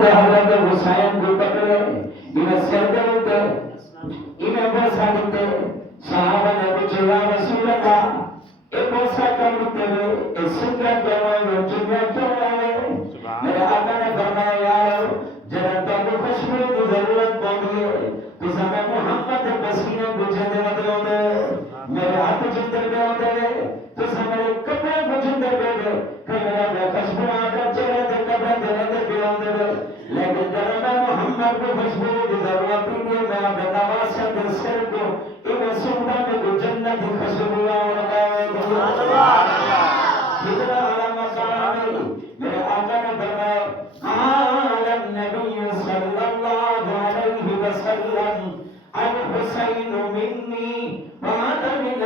دے حضرت حسین کو پکڑے انہیں سر دے ہوتے انہیں بوسا دیتے صحابہ نے پوچھا یا رسول اللہ اے بوسا کر دیتے ہوئے اے سنگا کیا ہوئے جنیا کیا ہوئے میرے آقا نے فرمایا یار جنتا کو خوشبو کی ضرورت پڑی ہے تو ہمیں محمد پسینے بجھے دے ودے ہوتے میرے ہاتھ جندر دے ہوتے تو ہمیں کپڑے بجھندر دے دے کہ میرا بے خوشبو آکر چلے دے کپڑے دے دے ہوتے لیکن جب میں محمد کو خوشبو کی ضرورت ہی نہیں میں اپنے نواسہ دے سر کو انہیں سنتا میں کو جنت کی خوشبو آنے گئے کتنا علامہ کلامی میرے آقا نے فرمائے قال النبی صلی اللہ علیہ وسلم الحسین منی وأنا من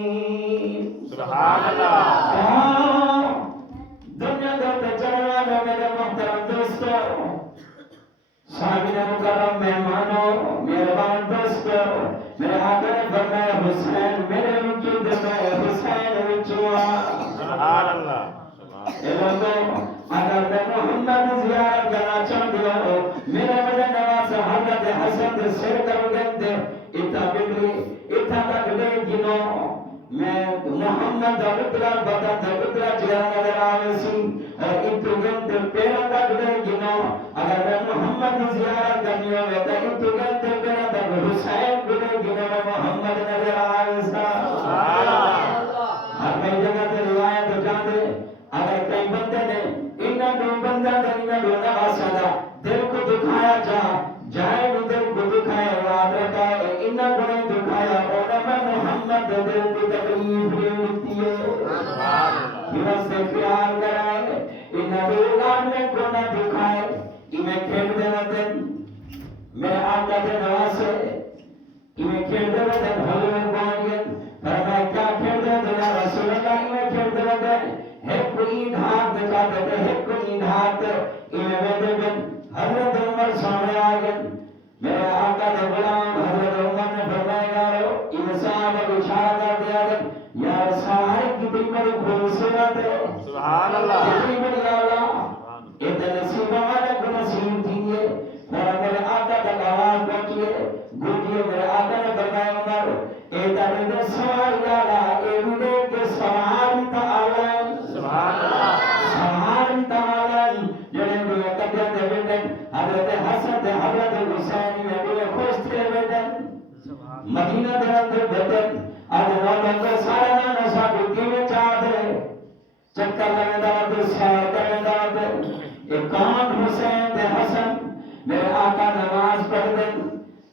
الحسین سبحان اللہ دنیا دے جوان میرے محترم دوستو صاحبین مکرم مہمانوں مہربان دوستو میرے آقا نے فرمایا حسین میرے وجود میں حسین وجود سبحان اللہ اے لوگوں اگر میں محمد زیارت کرنا چاہتی ہو میرے وجہ نواز حضرت حسن دے سر کر گئے اتنا بگلی اتنا تک لے گنو میں محمد اترا بتا تھا اترا چہرہ نظر آئے سی اور اتو گنتے پیرا تک لے گنو اگر میں محمد زیارت کرنی ہو تو اتو گنتے پیرا تک حسین کو لے گنو میں محمد نظر آئے سا ہر کئی جگہ تے روایت جاندے اگر کئی بندے نے انہاں دو بندہ تے انہاں دو نواسا دا دل کو دکھایا جائے نو دل کو دکھایا یاد رکھا انہاں کو نہیں دکھایا اور میں محمد دل کی تکلیف لیتی ہے یہ سے پیار کرائے انہاں دو لاننے کو نہ دکھائے انہیں کھیل دے ودن میرے آقا دے نواسے انہیں کھیل دے ودن حضور بانیت فرمائے کیا کھیل دے ودن یا رسول اللہ انہیں کھیل دے ودن ایک کوئی دھات دکھا دیتے ایک کوئی دھات انہیں ویدے بن حضرت عمر سامنے آگئن میرے آقا دے غلام حضرت عمر نے فرمائے یارو انہیں صحابہ کو اشارہ کر دیا گئن یار سارے کتنی بڑی خوبصورت ہے سبحان اللہ کتنی بڑی اللہ اتنے نصیب والے کو نصیب دیئے اور میرے آقا تک آواز پہنچیے گوٹیے میرے آقا نے فرمائے عمر اے تاریدے سوار یارا اے وڈے کے سوار تعالی سبحان اللہ سبحان تعالی جڑے دے کدے دے بیٹن حضرت حسن تے حضرت حسین میں دے خوش تھے بیٹن مدینہ دے اندر بیٹن اج لوگوں کو سارا نہ سب کیویں چاہتے چکر لگدا تے سیر کردا تے ایک کام حسین تے حسن میرے آقا نماز پڑھتے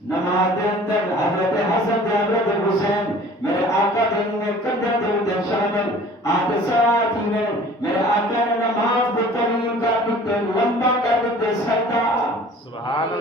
نماز دے اندر حضرت حسن تے حضرت حسین میرے آقا دے میں کندھے تے شامل آتے ساتھ میں میرے آقا